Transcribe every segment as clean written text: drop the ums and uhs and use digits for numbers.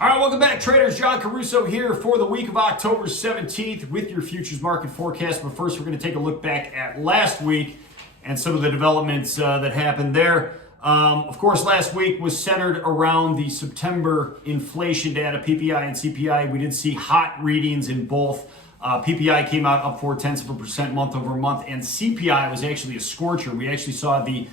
All right, welcome back, traders. John Caruso here for the week of October 17th with your futures market forecast. But first, we're going to take a look back at last week and some of the developments that happened there. Of course, last week was centered around the September inflation data, PPI and CPI. We did see hot readings in both. PPI came out up 0.4% month over month, and CPI was actually a scorcher. We actually saw the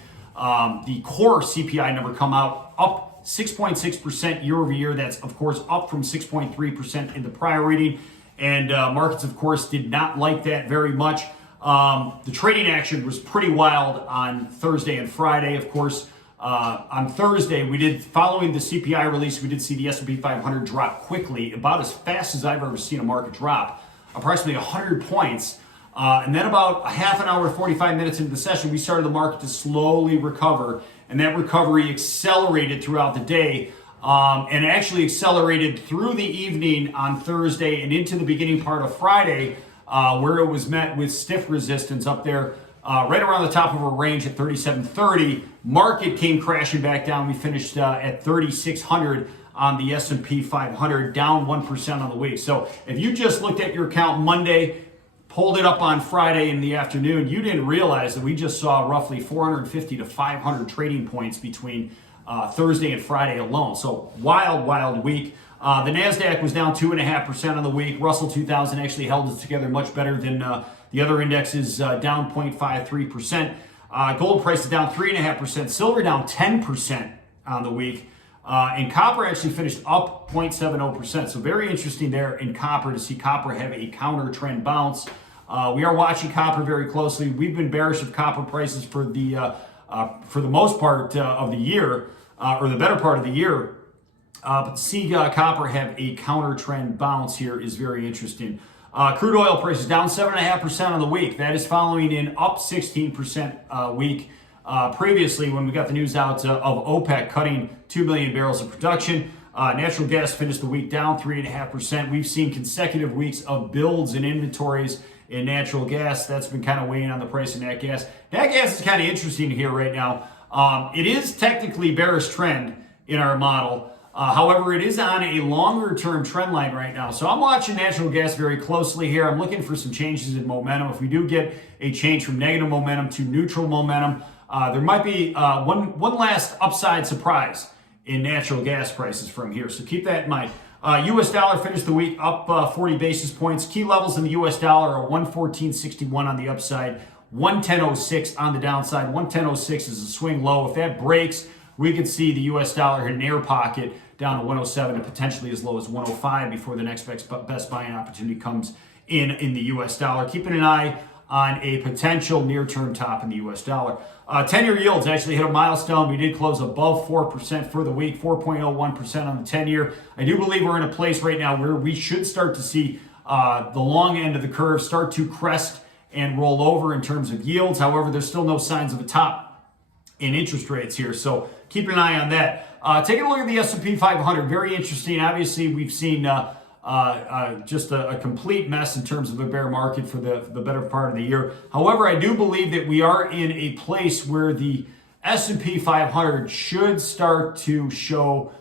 core CPI number come out up 6.6% year over year. That's, of course, up from 6.3% in the prior reading. And markets, of course, did not like that very much. The trading action was pretty wild on Thursday and Friday. Of course, on Thursday, following the CPI release, we did see the S&P 500 drop quickly, about as fast as I've ever seen a market drop, approximately 100 points. And then about a half an hour, 45 minutes into the session, we started the market to slowly recover. And that recovery accelerated throughout the day and actually accelerated through the evening on Thursday and into the beginning part of Friday, where it was met with stiff resistance up there right around the top of a range at 3730. Market came crashing back down. We finished at 3600 on the S&P 500, down 1% on the week. So if you just looked at your account Monday, pulled it up on Friday in the afternoon, you didn't realize that we just saw roughly 450 to 500 trading points between Thursday and Friday alone. So wild week. The NASDAQ was down 2.5% on the week. Russell 2000 actually held it together much better than the other indexes, down 0.53%. Gold price is down 3.5%. Silver down 10% on the week. And copper actually finished up 0.70%. So very interesting there in copper to see copper have a counter trend bounce. We are watching copper very closely. We've been bearish of copper prices for the most part of the year, or the better part of the year. But to see copper have a counter trend bounce here is very interesting. Crude oil prices down 7.5% on the week. That is following an up 16% week previously when we got the news out of OPEC cutting 2 million barrels of production. Natural gas finished the week down 3.5%. We've seen consecutive weeks of builds in inventories in natural gas. That's been kind of weighing on the price of nat gas. Nat gas is kind of interesting here right now. It is technically bearish trend in our model. However, it is on a longer term trend line right now. So I'm watching natural gas very closely here. I'm looking for some changes in momentum. If we do get a change from negative momentum to neutral momentum, there might be one last upside surprise in natural gas prices from here. So keep that in mind. U.S. dollar finished the week up 40 basis points. Key levels in the U.S. dollar are 114.61 on the upside, 110.06 on the downside. 110.06 is a swing low. If that breaks, we could see the U.S. dollar hit an air pocket down to 107 and potentially as low as 105 before the next best buying opportunity comes in the U.S. dollar. Keeping an eye on a potential near-term top in the U.S. dollar. 10-year yields actually hit a milestone. We did close above 4% for the week, 4.01% on the 10-year. I do believe we're in a place right now where we should start to see the long end of the curve start to crest and roll over in terms of yields. However, there's still no signs of a top in interest rates here, so keep an eye on that. Taking a look at the S&P 500, very interesting. Obviously, we've seen just a complete mess in terms of a bear market for the better part of the year. However, I do believe that we are in a place where the S&P 500 should start to show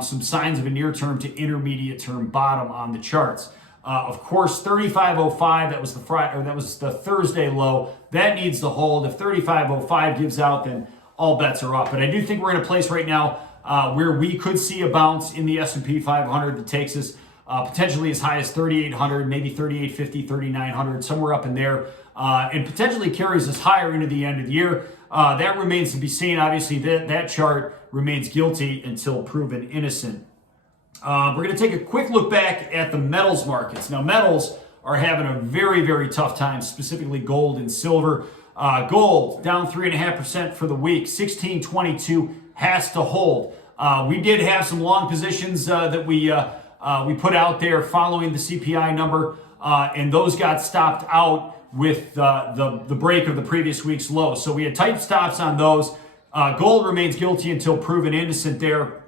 some signs of a near-term to intermediate-term bottom on the charts. Of course, 3505, that was the Thursday low. That needs to hold. If 3505 gives out, then all bets are off. But I do think we're in a place right now where we could see a bounce in the S&P 500 that takes us potentially as high as 3,800, maybe 3,850, 3,900, somewhere up in there, and potentially carries us higher into the end of the year. That remains to be seen. Obviously, that chart remains guilty until proven innocent. We're going to take a quick look back at the metals markets. Now, metals are having a very, very tough time, specifically gold and silver. Gold down 3.5% for the week, 1622 has to hold. We did have some long positions that we put out there following the CPI number, and those got stopped out with the break of the previous week's low. So we had tight stops on those. Gold remains guilty until proven innocent there.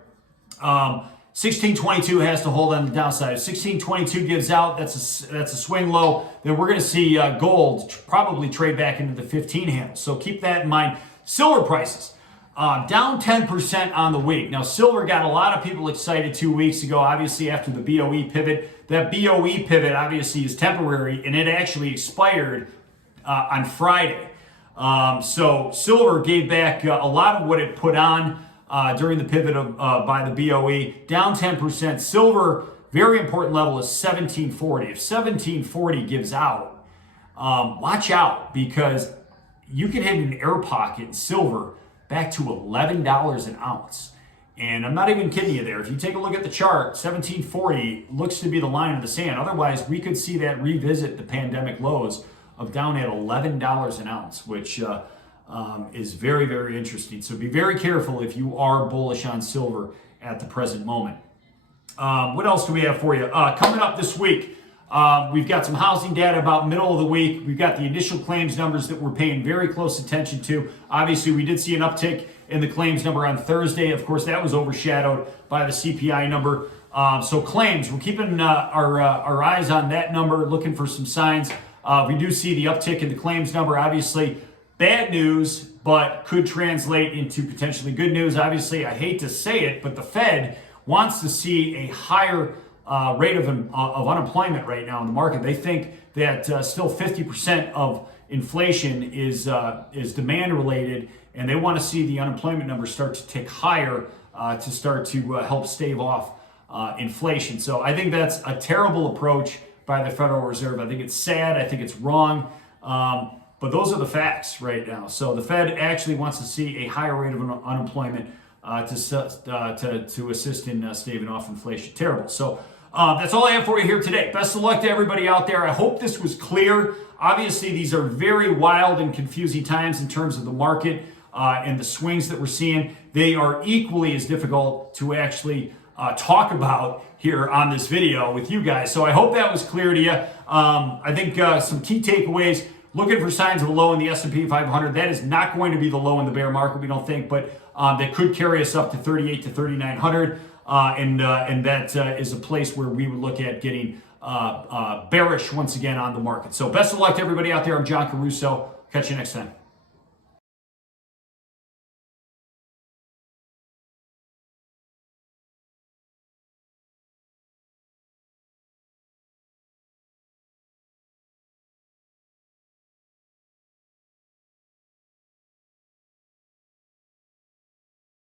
1622 has to hold on the downside. If 1622 gives out, that's a swing low. Then we're going to see gold probably trade back into the 15 handle. So keep that in mind. Silver prices. Down 10% on the week. Now, silver got a lot of people excited 2 weeks ago, obviously, after the BOE pivot. That BOE pivot, obviously, is temporary, and it actually expired on Friday. So silver gave back a lot of what it put on during the pivot by the BOE. Down 10%. Silver, very important level, is 1740. If 1740 gives out, watch out, because you can hit an air pocket in silver back to $11 an ounce. And I'm not even kidding you there. If you take a look at the chart, 1740 looks to be the line in the sand. Otherwise, we could see that revisit the pandemic lows of down at $11 an ounce, which is very, very interesting. So be very careful if you are bullish on silver at the present moment. What else do we have for you? Coming up this week, we've got some housing data about middle of the week. We've got the initial claims numbers that we're paying very close attention to. Obviously, we did see an uptick in the claims number on Thursday. Of course, that was overshadowed by the CPI number. So claims, we're keeping our eyes on that number, looking for some signs. We do see the uptick in the claims number. Obviously, bad news, but could translate into potentially good news. Obviously, I hate to say it, but the Fed wants to see a higher rate of unemployment right now in the market. They think that still 50% of inflation is demand related, and they want to see the unemployment numbers start to tick higher to start to help stave off inflation. So I think that's a terrible approach by the Federal Reserve. I think it's sad. I think it's wrong. But those are the facts right now. So the Fed actually wants to see a higher rate of unemployment to assist in staving off inflation. Terrible. So that's all I have for you here today. Best of luck to everybody out there. I hope this was clear. Obviously, these are very wild and confusing times in terms of the market and the swings that we're seeing. They are equally as difficult to actually talk about here on this video with you guys. So I hope that was clear to you. I think some key takeaways: looking for signs of a low in the S&P 500. That is not going to be the low in the bear market, we don't think, but that could carry us up to 38 to 3,900. And that is a place where we would look at getting bearish once again on the market. So best of luck to everybody out there. I'm John Caruso. Catch you next time.